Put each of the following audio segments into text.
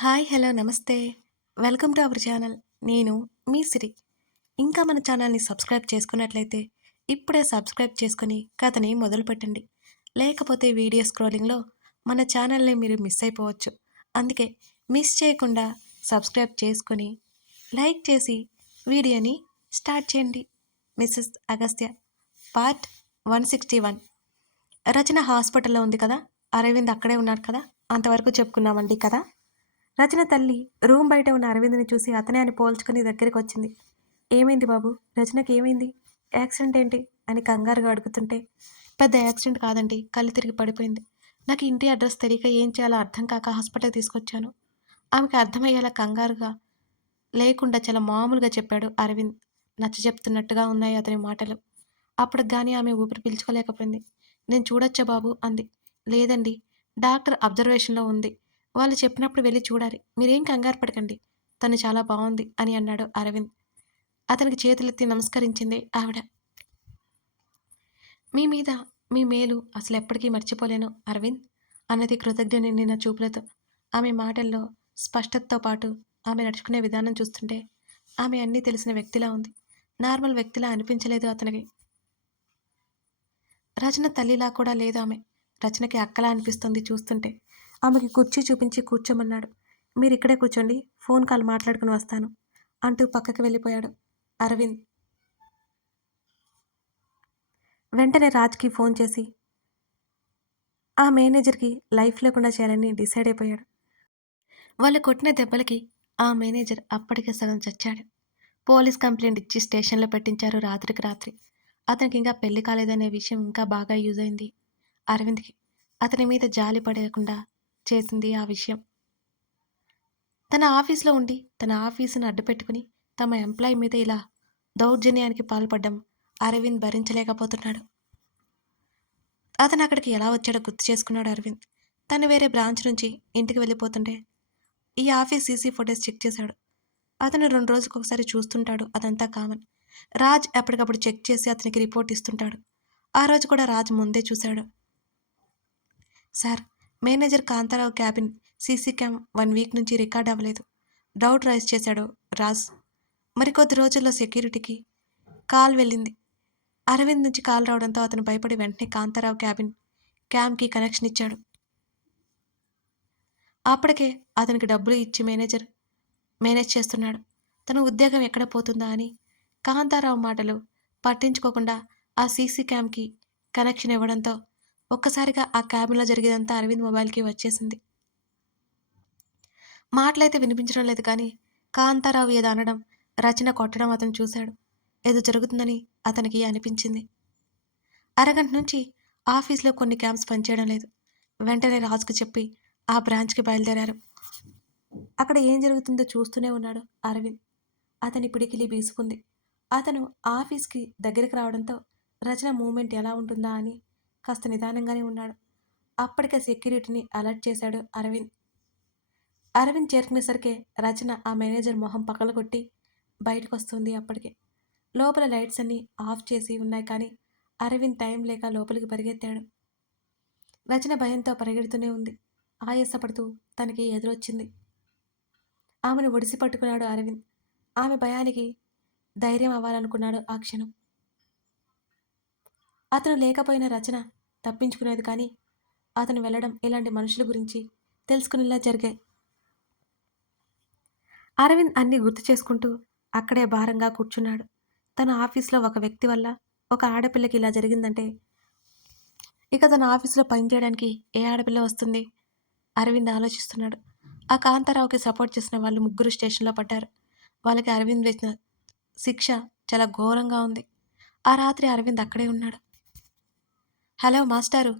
Hi hello నమస్తే. Welcome to our channel. నేను మీ సిరి. ఇంకా మన ఛానల్‌ని సబ్స్క్రైబ్ చేసుకున్నట్లయితే ఇప్పుడే సబ్స్క్రైబ్ చేసుకొని కథని మొదలుపెట్టండి. లేకపోతే వీడియో స్క్రోలింగ్‌లో మన ఛానల్‌ని మీరు మిస్ అయిపోవచ్చు. అందుకే మిస్ చేయకుండా సబ్స్క్రైబ్ చేసుకొని, లైక్ చేసి వీడియోని స్టార్ట్ చేయండి. Mrs Agastya part 161. రచన హాస్పిటల్‌లో ఉంది కదా! అరవింద్ అక్కడే ఉన్నాడు కదా! అంతవరకు చెప్పుకున్నామండి కదా! రచన తల్లి రూమ్ బయట ఉన్న అరవింద్‌ని చూసి అతనే అని పోల్చుకుని దగ్గరికొచ్చింది. "ఏమైంది బాబు? రచనకి ఏమైంది? యాక్సిడెంట్ ఏంటి?" అని కంగారుగా అడుగుతుంటే, "పెద్ద యాక్సిడెంట్ కాదండి. కళ్ళు తిరిగి పడిపోయింది. నాకు ఇంటి అడ్రెస్ తెలియక ఏం చేయాలో అర్థం కాక హాస్పిటల్‌కి తీసుకొచ్చాను." ఆమెకి అర్థమయ్యేలా కంగారుగా లేకుండా చాలా మామూలుగా చెప్పాడు అరవింద్. నచ్చజెప్తున్నట్టుగా ఉన్నాయి అతని మాటలు. అప్పటికి గానీ ఆమె ఊపిరి పీల్చుకోలేకపోయింది. "నేను చూడొచ్చా బాబు?" అంది. "లేదండి. డాక్టర్ అబ్జర్వేషన్‌లో ఉంది. వాళ్ళు చెప్పినప్పుడు వెళ్లి చూడాలి. మీరేం కంగారు పడకండి. తను చాలా బావుంది" అని అన్నాడు అరవింద్. అతనికి చేతులెత్తి నమస్కరించింది ఆవిడ. "మీ మీద మీ మేలు అసలెప్పటికీ మర్చిపోలేను అరవింద్" అన్నది కృతజ్ఞత నిండిన చూపులతో. ఆమె మాటల్లో స్పష్టతతో పాటు ఆమె నడుచుకునే విధానం చూస్తుంటే ఆమె అన్నీ తెలిసిన వ్యక్తిలా ఉంది. నార్మల్ వ్యక్తిలా అనిపించలేదు అతనికి. రచన తల్లిలా కూడా లేదామె. రచనకి అక్కలా అనిపిస్తుంది చూస్తుంటే. ఆమెకి కుర్చీ చూపించి కూర్చోమన్నాడు. "మీరిక్కడే కూర్చోండి. ఫోన్ కాల్ మాట్లాడుకుని వస్తాను" అంటూ పక్కకి వెళ్ళిపోయాడు అరవింద్. వెంటనే రాజ్‌కి ఫోన్ చేసి ఆ మేనేజర్‌కి లైఫ్ లేకుండా చేయాలని డిసైడ్ అయిపోయాడు. వాళ్ళు కొట్టిన దెబ్బలకి ఆ మేనేజర్ అప్పటికే సగం చచ్చాడు. పోలీస్ కంప్లెయింట్ ఇచ్చి స్టేషన్‌లో పెట్టించారు రాత్రికి రాత్రి. అతనికింకా పెళ్లి కాలేదనే విషయం ఇంకా బాగా యూజ్ అయింది అరవింద్‌కి. అతని మీద జాలి పడేయకుండా చేసింది ఆ విషయం. తన ఆఫీస్‌లో ఉండి, తన ఆఫీసుని అడ్డుపెట్టుకుని, తమ ఎంప్లాయీ మీద ఇలా దౌర్జన్యానికి పాల్పడ్డం అరవింద్ భరించలేకపోతున్నాడు. అతనక్కడికి ఎలా వచ్చాడో గుర్తు చేసుకున్నాడు అరవింద్. తను వేరే బ్రాంచ్ నుంచి ఇంటికి వెళ్ళిపోతుంటే, ఈ ఆఫీస్ సీసీ ఫుటేజ్ చెక్ చేశాడు. అతను 2 రోజులకొకసారి చూస్తుంటాడు. అదంతా కామన్. రాజ్ ఎప్పటికప్పుడు చెక్ చేసి అతనికి రిపోర్ట్ ఇస్తుంటాడు. ఆ రోజు కూడా రాజ్ ముందే చూశాడు. "Sir, manager Kantharao cabin CC cam 1 week నుంచి రికార్డ్ అవ్వలేదు." డౌట్ రైజ్ చేశాడు రాజ్. మరికొద్ది రోజుల్లో సెక్యూరిటీకి కాల్ వెళ్ళింది. అరవింద్ నుంచి కాల్ రావడంతో అతను భయపడి వెంటనే కాంతారావు క్యాబిన్ క్యామ్‌కి కనెక్షన్ ఇచ్చాడు. అప్పటికే అతనికి డబ్బులు ఇచ్చి మేనేజ్ చేస్తున్నాడు. తన ఉద్యోగం ఎక్కడ పోతుందా అని కాంతారావు మాటలు పట్టించుకోకుండా ఆ సీసీ క్యామ్‌కి కనెక్షన్ ఇవ్వడంతో ఒక్కసారిగా ఆ క్యాబిన్‌లో జరిగేదంతా అరవింద్ మొబైల్‌కి వచ్చేసింది. మాటలైతే వినిపించడం లేదు కానీ కాంతారావు ఏదో అనడం, రచన కొట్టడం అతను చూశాడు. ఏదో జరుగుతుందని అతనికి అనిపించింది. అరగంట నుంచి ఆఫీస్‌లో కొన్ని క్యామ్స్ పనిచేయడం లేదు. వెంటనే రాజుకి చెప్పి ఆ బ్రాంచ్‌కి బయలుదేరారు. అక్కడ ఏం జరుగుతుందో చూస్తూనే ఉన్నాడు అరవింద్. అతని పిడికిలి బీసుకుంది. అతను ఆఫీస్‌కి దగ్గరికి రావడంతో రచన మూవ్‌మెంట్ ఎలా ఉంటుందా అని కాస్త నిదానంగానే ఉన్నాడు. అప్పటికే సెక్యూరిటీని అలర్ట్ చేశాడు అరవింద్. అరవింద్ చేరుకునేసరికే రచన ఆ మేనేజర్ మొహం పగలగొట్టి బయటకొస్తుంది అప్పటికే. లోపల లైట్స్ అన్నీ ఆఫ్ చేసి ఉన్నాయి కానీ అరవింద్ టైం లేక లోపలికి పరిగెత్తాడు. రచన భయంతో పరిగెడుతూనే ఉంది. ఆయాసపడుతూ తనకి ఎదురొచ్చింది. ఆమెను ఒడిసి పట్టుకున్నాడు అరవింద్. ఆమె భయానికి ధైర్యం అవ్వాలనుకున్నాడు ఆ క్షణం. అతను లేకపోయినా రచన తప్పించుకునేది కానీ అతను వెళ్ళడం ఇలాంటి మనుషుల గురించి తెలుసుకునేలా జరిగాయి. అరవింద్ అన్నీ గుర్తు చేసుకుంటూ అక్కడే భారంగా కూర్చున్నాడు. తన ఆఫీస్‌లో ఒక వ్యక్తి వల్ల ఒక ఆడపిల్లకి ఇలా జరిగిందంటే ఇక తన ఆఫీస్‌లో పనిచేయడానికి ఏ ఆడపిల్ల వస్తుంది? అరవింద్ ఆలోచిస్తున్నాడు. ఆ కాంతారావుకి సపోర్ట్ చేసిన వాళ్ళు ముగ్గురు స్టేషన్‌లో పడ్డారు. వాళ్ళకి అరవింద్ వేసిన శిక్ష చాలా ఘోరంగా ఉంది. ఆ రాత్రి అరవింద్ అక్కడే ఉన్నాడు. "హలో మాస్టారు"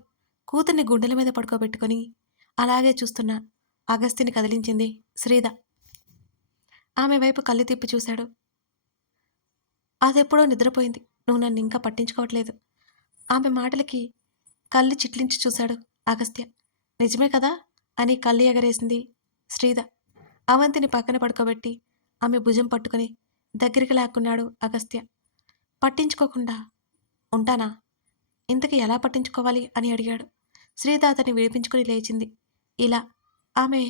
కూతుర్ని గుండెల మీద పడుకోబెట్టుకొని అలాగే చూస్తున్న అగస్త్యని కదిలించింది శ్రీద. ఆమె వైపు కళ్ళు తిప్పి చూశాడు. అదెప్పుడో నిద్రపోయింది. నువ్వు నన్నింకా పట్టించుకోవట్లేదు. ఆమె మాటలకి కళ్ళు చిట్లించి చూశాడు అగస్త్య. "నిజమే కదా" అని కళ్ళు ఎగరేసింది శ్రీద. అవంతిని పక్కన పడుకోబెట్టి ఆమె భుజం పట్టుకుని దగ్గరికి లాక్కున్నాడు అగస్త్య. "పట్టించుకోకుండా ఉంటానా? ఇంతకీ ఎలా పట్టించుకోవాలి" అని అడిగాడు. శ్రీద అతన్ని విడిపించుకుని లేచింది. ఇలా ఆమె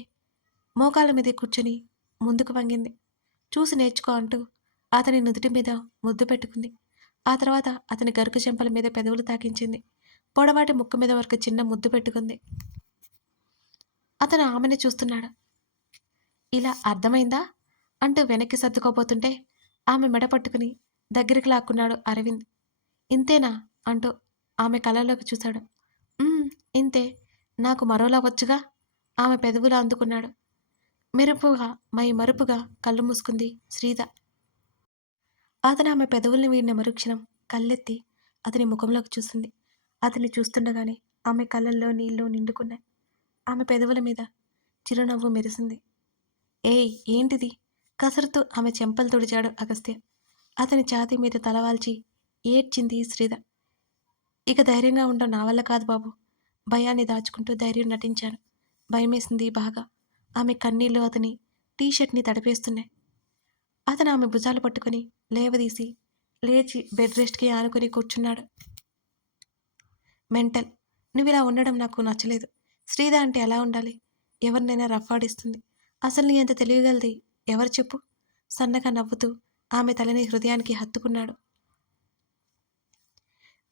మోకాళ్ళ మీద కూర్చొని ముందుకు వంగింది. చూసి నేర్చుకో అంటూ అతని నుదుటి మీద ముద్దు పెట్టుకుంది. ఆ తర్వాత అతని గరుకు చెంపల మీద పెదవులు తాకించింది. పొడవాటి ముక్కు మీద వరకు చిన్న ముద్దు పెట్టుకుంది. అతను ఆమెని చూస్తున్నాడు. ఇలా అర్థమైందా అంటూ వెనక్కి సర్దుకోబోతుంటే ఆమె మెడ పట్టుకుని దగ్గరికి లాక్కున్నాడు అరవింద్. ఇంతేనా అంటూ ఆమె కళ్ళలోకి చూశాడు. ఇంతే, నాకు మరోలా వచ్చుగా ఆమె పెదవులు అందుకున్నాడు. మెరుపుగా మరుపుగా కళ్ళు మూసుకుంది శ్రీద. అతను ఆమె పెదవుల్ని వీడిన మరుక్షణం కళ్ళెత్తి అతని ముఖంలోకి చూసింది. అతన్ని చూస్తుండగానే ఆమె కళ్ళల్లో నీళ్లు నిండుకున్నాయి. ఆమె పెదవుల మీద చిరునవ్వు మెరిసింది. ఏయ్ ఏంటిది? కసరుతూ ఆమె చెంపలు తుడిచాడు అగస్త్య. అతని ఛాతీ మీద తలవాల్చి ఏడ్చింది శ్రీద. ఇక ధైర్యంగా ఉండడం నా వల్ల కాదు బాబు. భయాన్ని దాచుకుంటూ ధైర్యం నటించాను. భయమేసింది బాగా. ఆమె కన్నీళ్లు అతని టీషర్ట్ని తడిపేస్తున్నాయి. అతను ఆమె భుజాలు పట్టుకుని లేవదీసి లేచి బెడ్ రెస్ట్కి ఆనుకుని కూర్చున్నాడు. మెంటల్, నువ్విలా ఉండడం నాకు నచ్చలేదు. శ్రీద అంటే ఎలా ఉండాలి? ఎవరినైనా రఫాడిస్తుంది. అసలు నీ అంత తెలియగలది ఎవరు చెప్పు? సన్నగా నవ్వుతూ ఆమె తలని హృదయానికి హత్తుకున్నాడు.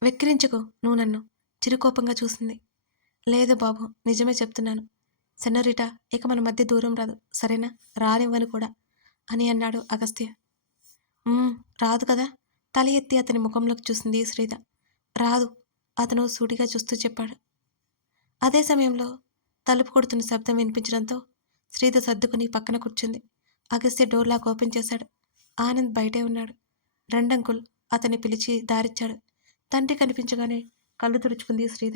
వెక్కిరించుకో నువ్వు నన్ను, చిరుకోపంగా చూసింది. లేదు బాబు, నిజమే చెప్తున్నాను. సెన్నోరిటా, ఇక మన మధ్య దూరం రాదు, సరేనా? రానివ్వను కూడా అని అన్నాడు అగస్త్య. రాదు కదా? తల ఎత్తి అతని ముఖంలోకి చూసింది శ్రీద. రాదు, అతను సూటిగా చూస్తూ చెప్పాడు. అదే సమయంలో తలుపు కొడుతున్న శబ్దం వినిపించడంతో శ్రీద సర్దుకుని పక్కన కూర్చుంది. అగస్త్య డోర్ లాక్ ఓపెన్ చేశాడు. ఆనంద్ బయటే ఉన్నాడు. రండంకుల్ అతన్ని పిలిచి దారిచ్చాడు. తండ్రి కనిపించగానే కళ్ళు తుడుచుకుంది శ్రీద.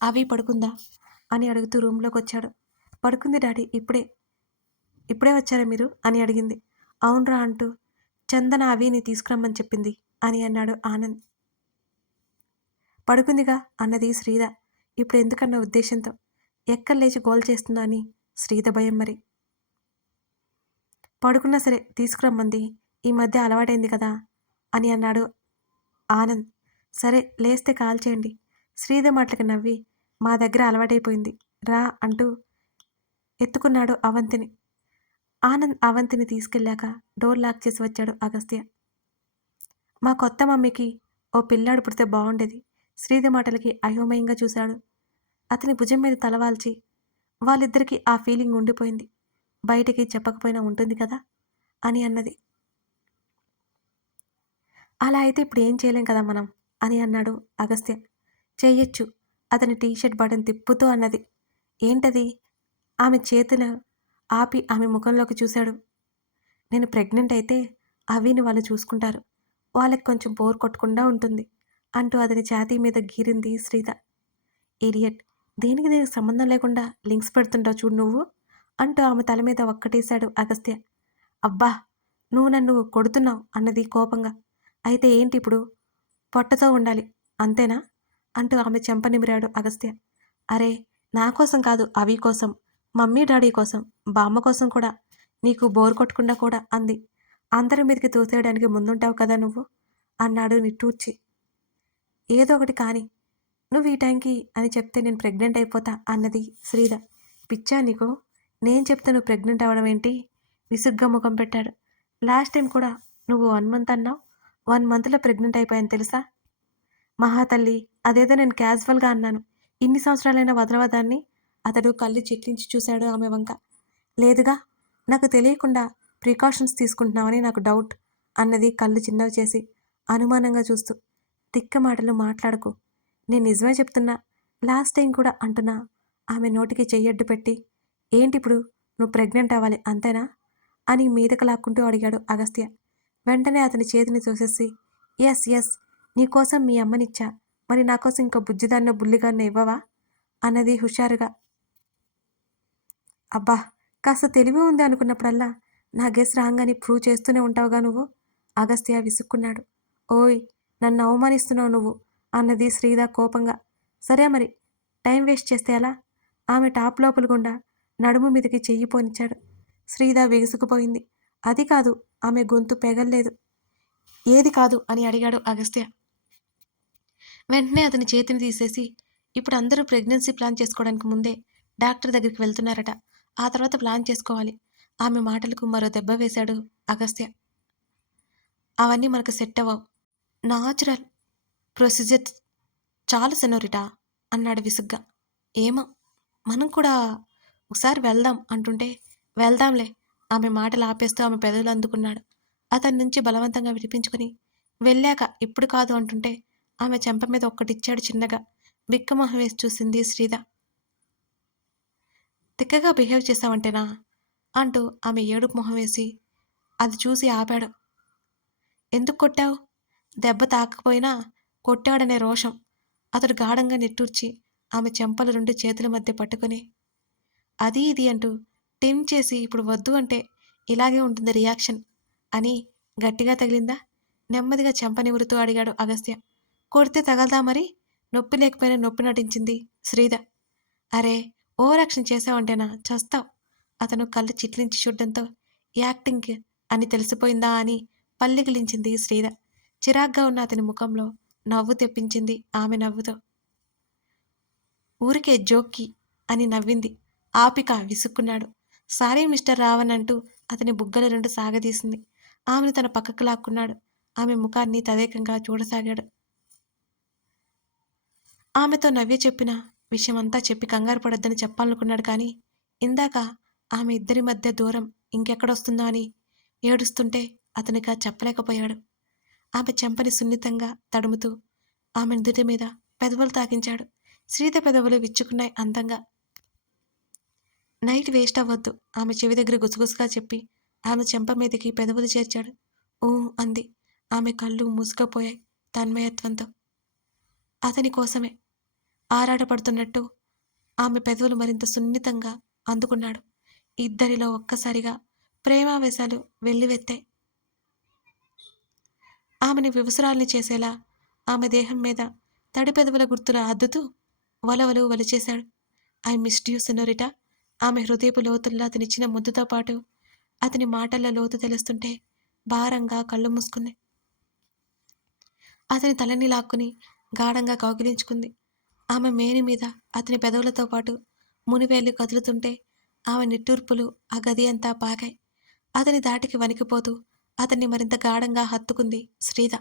అవి పడుకుందా అని అడుగుతూ రూమ్లోకి వచ్చాడు. పడుకుంది డాడీ, ఇప్పుడే వచ్చారా మీరు అని అడిగింది. అవునరా అంటూ చందన అవిని తీసుకురమ్మని చెప్పింది అని అన్నాడు ఆనంద్. పడుకుందిగా అన్నది శ్రీద ఇప్పుడు ఎందుకన్న ఉద్దేశంతో. ఎక్కడ లేచి గోల్ చేస్తుందా అని శ్రీద భయం. మరి పడుకున్నా సరే తీసుకురమ్మంది, ఈ మధ్య అలవాటైంది కదా అని అన్నాడు ఆనంద్. సరే లేస్తే కాల్ చేయండి. శ్రీద మాటలకు నవ్వి మా దగ్గర అలవాటైపోయింది రా అంటూ ఎత్తుకున్నాడు అవంతిని. ఆనంద్ అవంతిని తీసుకెళ్ళాక డోర్ లాక్ చేసి వచ్చాడు అగస్త్య. మా కొత్త మమ్మీకి ఓ పిల్లాడు పుడితే బాగుండేది. శ్రీద మాటలకి అయోమయంగా చూశాడు. అతని భుజం మీద తలవాల్చి వాళ్ళిద్దరికీ ఆ ఫీలింగ్ ఉండిపోయింది. బయటికి చెప్పకపోయినా ఉంటుంది కదా అని అన్నది. అలా అయితే ఇప్పుడు ఏం చేయలేం కదా మనం అని అన్నాడు అగస్త్య. చేయొచ్చు, అతని టీషర్ట్ బటన్ తిప్పుతూ అన్నది. ఏంటది? ఆమె చేతులు ఆపి ఆమె ముఖంలోకి చూశాడు. నేను ప్రెగ్నెంట్ అయితే అవిని వాళ్ళు చూసుకుంటారు, వాళ్ళకి కొంచెం బోర్ కొట్టకుండా ఉంటుంది అంటూ అతని ఛాతీ మీద గీరింది శ్రీద. ఇడియట్, దేనికి సంబంధం లేకుండా లింక్స్ పెడుతుంటావు చూడు నువ్వు అంటూ ఆమె తల మీద ఒక్కటేశాడు అగస్త్య. అబ్బా, నువ్వు నన్ను కొడుతున్నావు అన్నది కోపంగా. అయితే ఏంటి ఇప్పుడు? పొట్టతో ఉండాలి అంతేనా అంటూ ఆమె చెంప నిమిరాడు అగస్త్య. అరే, నా కోసం కాదు, అవి కోసం, మమ్మీ డాడీ కోసం, బామ్మ కోసం కూడా, నీకు బోర్ కొట్టకుండా కూడా అంది. అందరి మీదకి తోసేయడానికి ముందుంటావు కదా నువ్వు అన్నాడు నిట్టూర్చి. ఏదో ఒకటి కానీ, నువ్వు ఈ టైంకి అని చెప్తే నేను ప్రెగ్నెంట్ అయిపోతా అన్నది శ్రీద. పిచ్చా నీకు? నేను చెప్తే నువ్వు ప్రెగ్నెంట్ అవ్వడం ఏంటి? విసుగ్గా ముఖం పెట్టాడు. లాస్ట్ టైం కూడా నువ్వు 1 మంత్ అన్నావు, 1 మంత్లో ప్రెగ్నెంట్ అయిపోయాను తెలుసా? మహాతల్లి, అదేదో నేను క్యాజువల్గా అన్నాను. ఇన్ని సంవత్సరాలైనా వదలవదాన్ని. అతడు కళ్ళు చిట్లించి చూశాడు ఆమె వంక. లేదుగా, నాకు తెలియకుండా ప్రికాషన్స్ తీసుకుంటున్నావని నాకు డౌట్ అన్నది కళ్ళు చిన్నవి చేసి అనుమానంగా చూస్తూ. తిక్క మాటలు మాట్లాడకు, నేను నిజమే చెప్తున్నా. లాస్ట్ టైం కూడా అంటున్నా. ఆమె నోటికి చెయ్యడ్డు పెట్టి, ఏంటిప్పుడు నువ్వు ప్రెగ్నెంట్ అవ్వాలి అంతేనా అని మీదకు లాక్కుంటూ అడిగాడు అగస్త్య. వెంటనే అతని చేతిని తోసేసి, ఎస్ ఎస్, నీకోసం మీ అమ్మనిచ్చా, మరి నాకోసం ఇంకో బుజ్జిదాన్నో బుల్లిగాన్నో ఇవ్వవా అన్నది హుషారుగా. అబ్బా, కాస్త తెలివి ఉంది అనుకున్నప్పుడల్లా నా గెస్ రాంగ్ అని ప్రూవ్ చేస్తూనే ఉంటావుగా నువ్వు అగస్త్య విసుక్కున్నాడు. ఓయ్, నన్ను అవమానిస్తున్నావు నువ్వు అన్నది శ్రీద కోపంగా. సరే మరి, టైం వేస్ట్ చేస్తే ఎలా? ఆమె టాప్ లోపల గుండా నడుము మీదకి చెయ్యి పోనిచ్చాడు. శ్రీద విసుకుపోయింది. అది కాదు, ఆమె గొంతు పెగల్లేదు. ఏది కాదు అని అడిగాడు అగస్త్య. వెంటనే అతని చేతిని తీసేసి, ఇప్పుడు అందరూ ప్రెగ్నెన్సీ ప్లాన్ చేసుకోవడానికి ముందే డాక్టర్ దగ్గరికి వెళ్తున్నారట. ఆ తర్వాత ప్లాన్ చేసుకోవాలి. ఆమె మాటలకు మరో దెబ్బ వేశాడు అగస్త్య. అవన్నీ మనకు సెట్ అవ్వవు. నాచురల్ ప్రొసీజర్ చాలు సెనోరిటా అన్నాడు విసుగ్గా. ఏమో మనం కూడా ఒకసారి వెళ్దాం అంటుంటే, వెళ్దాంలే ఆమె మాటలు ఆపేస్తూ ఆమె పెదవులు అందుకున్నాడు. అతని నుంచి బలవంతంగా విడిపించుకుని, వెళ్ళాక ఇప్పుడు కాదు అంటుంటే ఆమె చెంప మీద ఒక్కటిచ్చాడు చిన్నగా. బిక్కమొహం వేసి చూసింది శ్రీద. తిక్కగా బిహేవ్ చేశావంటేనా అంటూ ఆమె ఏడుపు మొహం వేసి అది చూసి ఆపాడు. ఎందుకు కొట్టావు? దెబ్బ తాకకపోయినా కొట్టాడనే రోషం. అతడు గాఢంగా నిట్టూర్చి ఆమె చెంపలు రెండు చేతుల మధ్య పట్టుకుని అది ఇది అంటూ టిమ్ చేసి ఇప్పుడు వద్దు అంటే ఇలాగే ఉంటుంది రియాక్షన్ అని గట్టిగా తగిలిందా? నెమ్మదిగా చెంప నిమురుతూ అడిగాడు అగస్త్య. కొడితే తగలదా మరి? నొప్పి లేకపోయినా నొప్పి నటించింది శ్రీద. అరే ఓవరాక్షన్ చేసావంటేనా చస్తావ్. అతను కళ్ళు చిట్లించి చూడ్డంతో యాక్టింగ్ అని తెలిసిపోయిందా అని పల్లికిలించింది శ్రీద. చిరాగ్గా ఉన్న అతని ముఖంలో నవ్వు తెప్పించింది ఆమె నవ్వుతో. ఊరికే జోక్కి అని నవ్వింది. ఆపిక విసుక్కున్నాడు. సారీ మిస్టర్ రావణ్ అంటూ అతని బుగ్గలు రెండు సాగదీసింది. ఆమెను తన పక్కకు లాక్కున్నాడు. ఆమె ముఖాన్ని తదేకంగా చూడసాగాడు. ఆమెతో నవ్వి చెప్పిన విషయమంతా చెప్పి కంగారు పడొద్దని చెప్పాలనుకున్నాడు కానీ, ఇందాక ఆమె ఇద్దరి మధ్య దూరం ఇంకెక్కడొస్తుందో అని ఏడుస్తుంటే అతనిగా చెప్పలేకపోయాడు. ఆమె చెంపని సున్నితంగా తడుముతూ ఆమె నుదుటి మీద పెదవులు తాకించాడు. శ్రీత పెదవులు విచ్చుకున్నాయి అందంగా. నైట్ వేస్ట్ అవ్వద్దు ఆమె చెవి దగ్గర గుసగుసగా చెప్పి ఆమె చెంప మీదకి పెదవులు చేర్చాడు. ఊ అంది. ఆమె కళ్ళు మూసుకుపోయాయి తన్మయత్వంతో. అతని కోసమే ఆరాటపడుతున్నట్టు ఆమె పెదవులు మరింత సున్నితంగా అందుకున్నాడు. ఇద్దరిలో ఒక్కసారిగా ప్రేమావేశాలు వెల్లువెత్తాయి. ఆమెని వివసురాల్ని చేసేలా ఆమె దేహం మీద తడి పెదవుల గుర్తులు అద్దుతూ వలవలు వలిచేశాడు. I missed you senorita. ఆమె హృదయపు లోతుల్లో అతనిచ్చిన ముద్దుతో పాటు అతని మాటల్లో లోతు తెలుస్తుంటే భారంగా కళ్ళు మూసుకుంది. అతని తలని లాక్కుని గాఢంగా కౌగిలించుకుంది. ఆమె మేని మీద అతని పెదవులతో పాటు మునివేళ్లు కదులుతుంటే ఆమె నిట్టూర్పులు ఆ గది అంతా పాకాయి. అతని దాటికి వణికిపోతూ అతన్ని మరింత గాఢంగా హత్తుకుంది శ్రీద.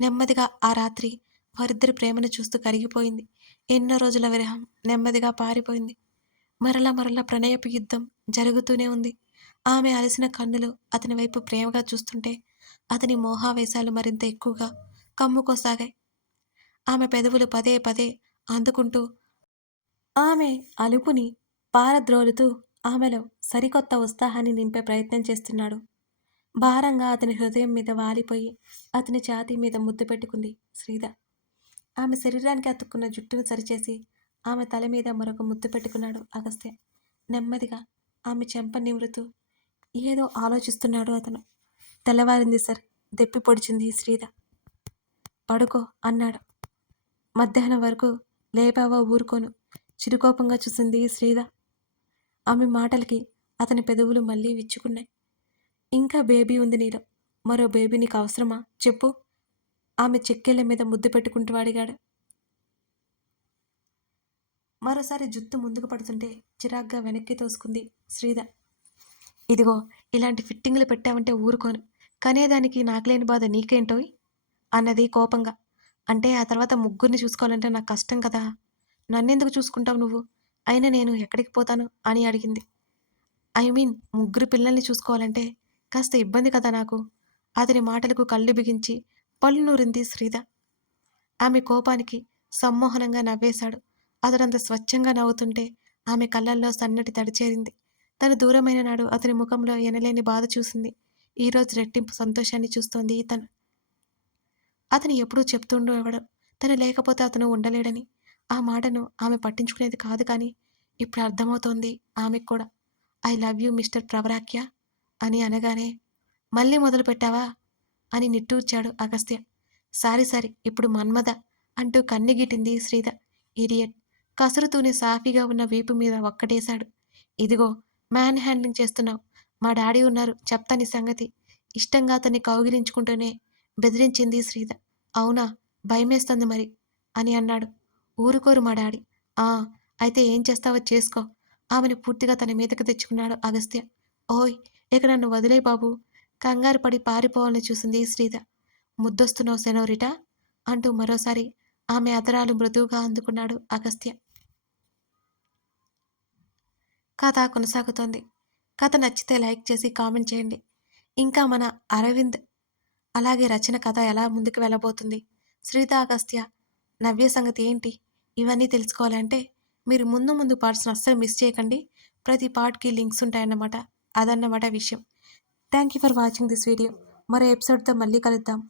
నెమ్మదిగా ఆ రాత్రి వారిద్దరి ప్రేమను చూస్తూ కరిగిపోయింది. ఎన్నో రోజుల విరహం నెమ్మదిగా పారిపోయింది. మరలా మరలా ప్రణయపు యుద్ధం జరుగుతూనే ఉంది. ఆమె అలసిన కన్నులు అతని వైపు ప్రేమగా చూస్తుంటే అతని మోహావేశాలు మరింత ఎక్కువగా కమ్ముకోసాగాయి. ఆమె పెదవులు పదే పదే అందుకుంటూ ఆమె అలుపుని పారద్రోలుతూ ఆమెలో సరికొత్త ఉత్సాహాన్ని నింపే ప్రయత్నం చేస్తున్నాడు. భారంగా అతని హృదయం మీద వాలిపోయి అతని ఛాతీ మీద ముద్దు పెట్టుకుంది శ్రీద. ఆమె శరీరానికి అతుక్కున్న జుట్టును సరిచేసి ఆమె తల మీద మరొక ముద్దు పెట్టుకున్నాడు అగస్త్య. నెమ్మదిగా ఆమె చెంప నిమురుతూ ఏదో ఆలోచిస్తున్నాడు అతను. తెల్లవారింది సార్, దెప్పి పొడిచింది శ్రీద. పడుకో అన్నాడు. మధ్యాహ్నం వరకు లేపావో ఊరుకోను చిరుకోపంగా చూసింది శ్రీద. ఆమె మాటలకి అతని పెదవులు మళ్ళీ విచ్చుకున్నాయి. ఇంకా బేబీ ఉంది నీలో. మరో బేబీ నీకు అవసరమా చెప్పు? ఆమె చెక్కేళ్ల మీద ముద్దు పెట్టుకుంటూ అడిగాడు. మరోసారి జుత్తు ముందుకు పడుతుంటే చిరాగ్గా వెనక్కి తోసుకుంది శ్రీద. ఇదిగో ఇలాంటి ఫిట్టింగ్లు పెట్టావంటే ఊరుకోను. కనేదానికి నాకులేని బాధ నీకేంటోయ్ అన్నది కోపంగా. అంటే ఆ తర్వాత ముగ్గురిని చూసుకోవాలంటే నాకు కష్టం కదా. నన్నెందుకు చూసుకుంటావు నువ్వు? అయినా నేను ఎక్కడికి పోతాను అని అడిగింది. ఐ మీన్ ముగ్గురు పిల్లల్ని చూసుకోవాలంటే కాస్త ఇబ్బంది కదా నాకు. అతని మాటలకు కళ్ళు బిగించి పళ్ళు నూరింది శ్రీద. ఆమె కోపానికి సమ్మోహనంగా నవ్వేశాడు. అతడంత స్వచ్ఛంగా నవ్వుతుంటే ఆమె కళ్ళల్లో సన్నటి తడిచేరింది. తను దూరమైన నాడు అతని ముఖంలో ఎనలేని బాధ చూసింది. ఈరోజు రెట్టింపు సంతోషాన్ని చూస్తోంది తను. అతను ఎప్పుడూ చెప్తుండేవాడు తను లేకపోతే అతను ఉండలేడని. ఆ మాటను ఆమె పట్టించుకునేది కాదు కానీ ఇప్పుడు అర్థమవుతోంది ఆమెకు కూడా. I love you mister Pravarakhya అని అనగానే మళ్ళీ మొదలు పెట్టావా అని నిట్టూర్చాడు అగస్త్య. సారీ సారీ ఇప్పుడు మన్మద అంటూ కన్నిగిటింది శ్రీద. ఇడియట్. కసురుతూనే సాఫీగా ఉన్న వీపు మీద ఒక్కటేశాడు. ఇదిగో మ్యాన్ హ్యాండ్లింగ్ చేస్తున్నావు. మా డాడీ ఉన్నారు చెప్తాని సంగతి. ఇష్టంగా అతన్ని కౌగిలించుకుంటూనే బెదిరించింది శ్రీద. అవునా భయమేస్తుంది మరి అని అన్నాడు. ఊరుకోరు మా డాడీ. ఆ అయితే ఏం చేస్తావో చేసుకో ఆమెను పూర్తిగా తన మీదకి తెచ్చుకున్నాడు అగస్త్య. ఓయ్! ఇక నన్ను వదిలేయ్ బాబూ! కంగారు పడి పారిపోవాలని చూసింది శ్రీజ. ముద్దొస్తున్నావు సెనోరిటా అంటూ మరోసారి ఆమె అధరాలు మృదువుగా అందుకున్నాడు అగస్త్య. కథ కొనసాగుతోంది. కథ నచ్చితే లైక్ చేసి కామెంట్ చేయండి. ఇంకా మన అరవింద్ అలాగే రచన కథ ఎలా ముందుకు వెళ్ళబోతుంది, శ్రీత అగస్త్య నవ్య సంగతి ఏంటి, ఇవన్నీ తెలుసుకోవాలంటే మీరు ముందు ముందు పార్ట్స్ని అస్సలు మిస్ చేయకండి. ప్రతి పార్ట్కి లింక్స్ ఉంటాయన్నమాట. అదన్నమాట విషయం. Thank you for watching this video. మరో ఎపిసోడ్తో మళ్ళీ కలుద్దాం.